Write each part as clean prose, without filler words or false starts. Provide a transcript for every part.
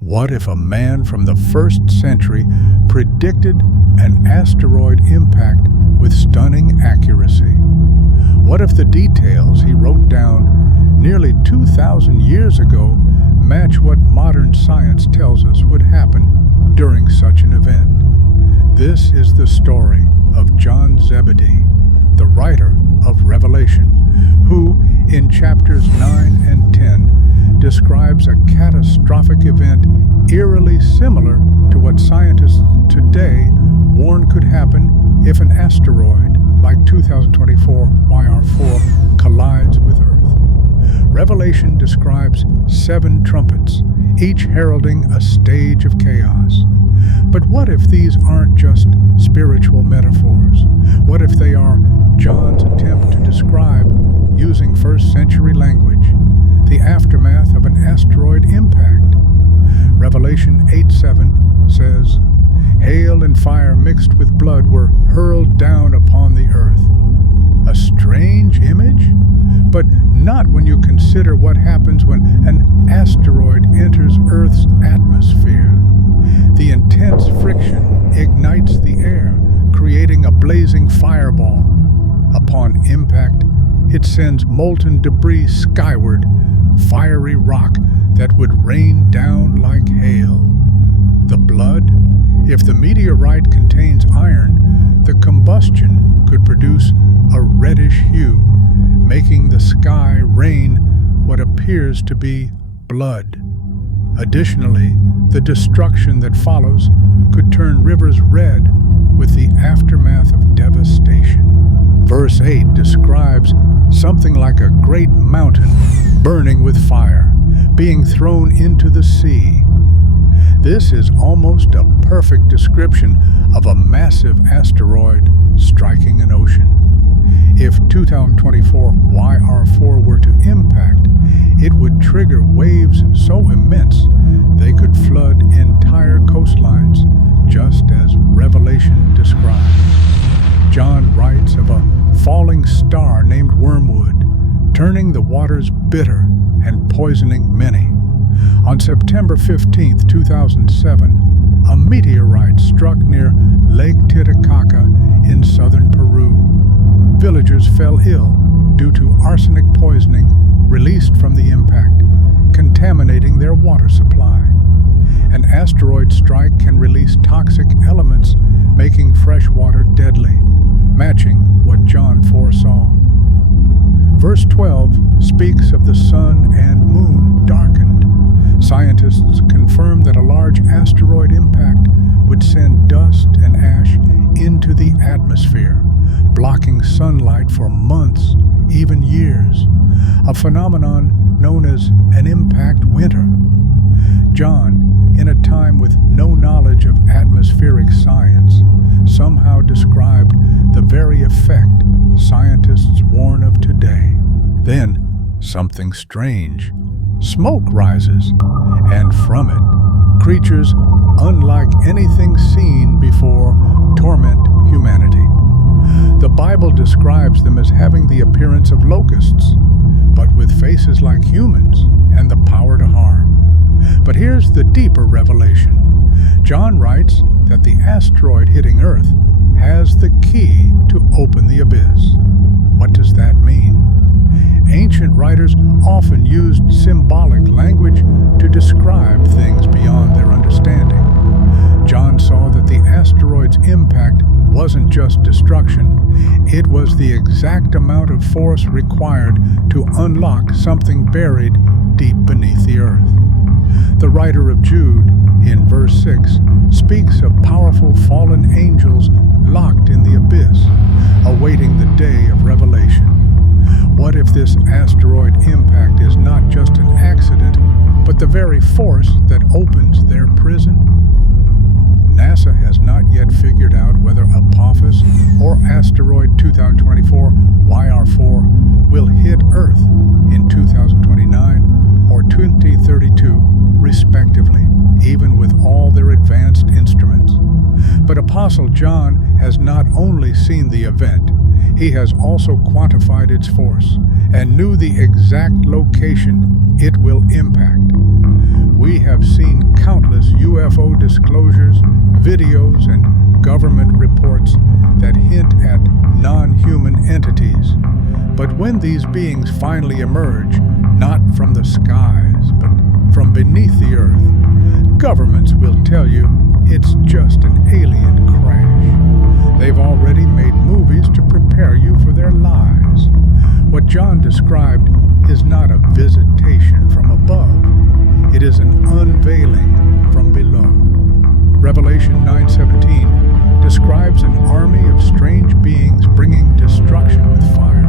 What if a man from the 1st century predicted an asteroid impact with stunning accuracy? What if the details he wrote down nearly 2,000 years ago match what modern science tells us would happen during such an event? This is the story of John Zebedee, the writer of Revelation, who, in chapters 9 and 10, describes a catastrophic event eerily similar to what scientists today warn could happen if an asteroid like 2024 YR4 collides with Earth. Revelation describes 7 trumpets, each heralding a stage of chaos. But what if these aren't just spiritual metaphors? What if they are John's attempt to describe, using 1st century language, the aftermath of an asteroid impact? Revelation 8:7 says, "Hail and fire mixed with blood were hurled down upon the earth." A strange image, but not when you consider what happens when an asteroid enters Earth's atmosphere. The intense friction ignites the air, creating a blazing fireball. Upon impact, it sends molten debris skyward, fiery rock that would rain down like hail. The blood? If the meteorite contains iron, the combustion could produce a reddish hue, making the sky rain what appears to be blood. Additionally, the destruction that follows could turn rivers red with the aftermath of devastation. Verse 8 describes something like a great mountain burning with fire, being thrown into the sea. This is almost a perfect description of a massive asteroid striking an ocean. If 2024 YR4 were to impact, it would trigger waves so immense they could flood entire coastlines, just as Revelation describes. John writes of a falling star named Wormwood, turning the waters bitter and poisoning many. On September 15, 2007, a meteorite struck near Lake Titicaca in southern Peru. Villagers fell ill due to arsenic poisoning released from the impact, contaminating their water supply. An asteroid strike can release toxic elements, making fresh water deadly, matching what John foresaw. Verse 12 speaks of the sun and moon darkened. Scientists confirm that a large asteroid impact would send dust and ash into the atmosphere, blocking sunlight for months, even years, a phenomenon known as an impact winter. John, in a time with no knowledge of atmospheric science, somehow described the very effect scientists warn of today. Then, something strange. Smoke rises, and from it, creatures unlike anything seen before torment humanity. The Bible describes them as having the appearance of locusts, but with faces like humans and the power to harm. But here's the deeper revelation. John writes that the asteroid hitting Earth has the key to open the abyss. What does that mean? Ancient writers often used symbolic language to describe things beyond their understanding. John saw that the asteroid's impact wasn't just destruction, it was the exact amount of force required to unlock something buried deep beneath the earth. The writer of Jude, in verse 6, speaks of powerful fallen angels locked in the abyss, awaiting the day of revelation. What if this asteroid impact is not just an accident, but the very force that opens their prison? NASA has not yet figured out whether Apophis or Asteroid 2024 YR4 will hit Earth in 2029 or 2032, respectively, even with all their advanced instruments. But Apostle John has not only seen the event, he has also quantified its force and knew the exact location it will impact. We have seen countless UFO disclosures, videos, and government reports that hint at non-human entities. But when these beings finally emerge, not from the skies, but from beneath the earth, governments will tell you it's just an alien crash. They've already made movies to prepare you for their lies. What John described is not a visitation from above. It is an unveiling from below. Revelation 9:17 describes an army of strange beings bringing destruction with fire,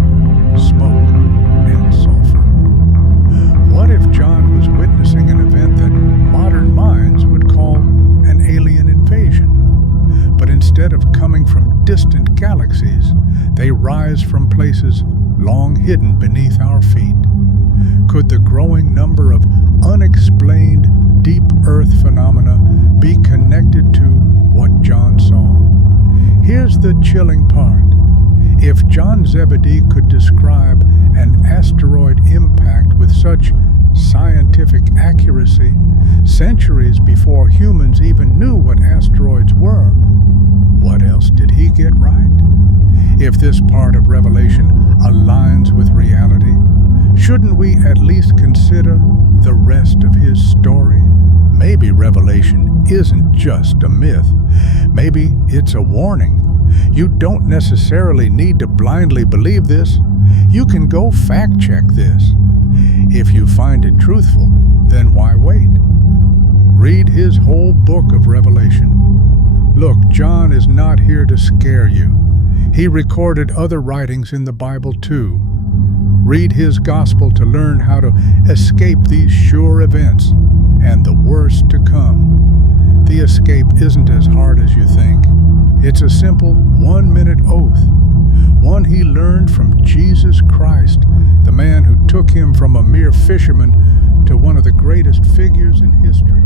smoke, and sulfur. What if John was witnessing an event that modern minds would call an alien invasion? But instead of coming from distant galaxies, they rise from places long hidden beneath our feet. Could the growing number of unexplained deep earth phenomena be connected to what John saw? Here's the chilling part. If John Zebedee could describe an asteroid impact with such scientific accuracy, centuries before humans even knew what asteroids were, what else did he get right? If this part of Revelation aligns with reality, shouldn't we at least consider the rest of his story? Maybe Revelation isn't just a myth. Maybe it's a warning. You don't necessarily need to blindly believe this. You can go fact-check this. If you find it truthful, then why wait? Read his whole book of Revelation. Look, John is not here to scare you. He recorded other writings in the Bible too. Read his gospel to learn how to escape these sure events and the worst to come. The escape isn't as hard as you think. It's a simple 1-minute oath, one he learned from Jesus Christ, the man who took him from a mere fisherman to one of the greatest figures in history.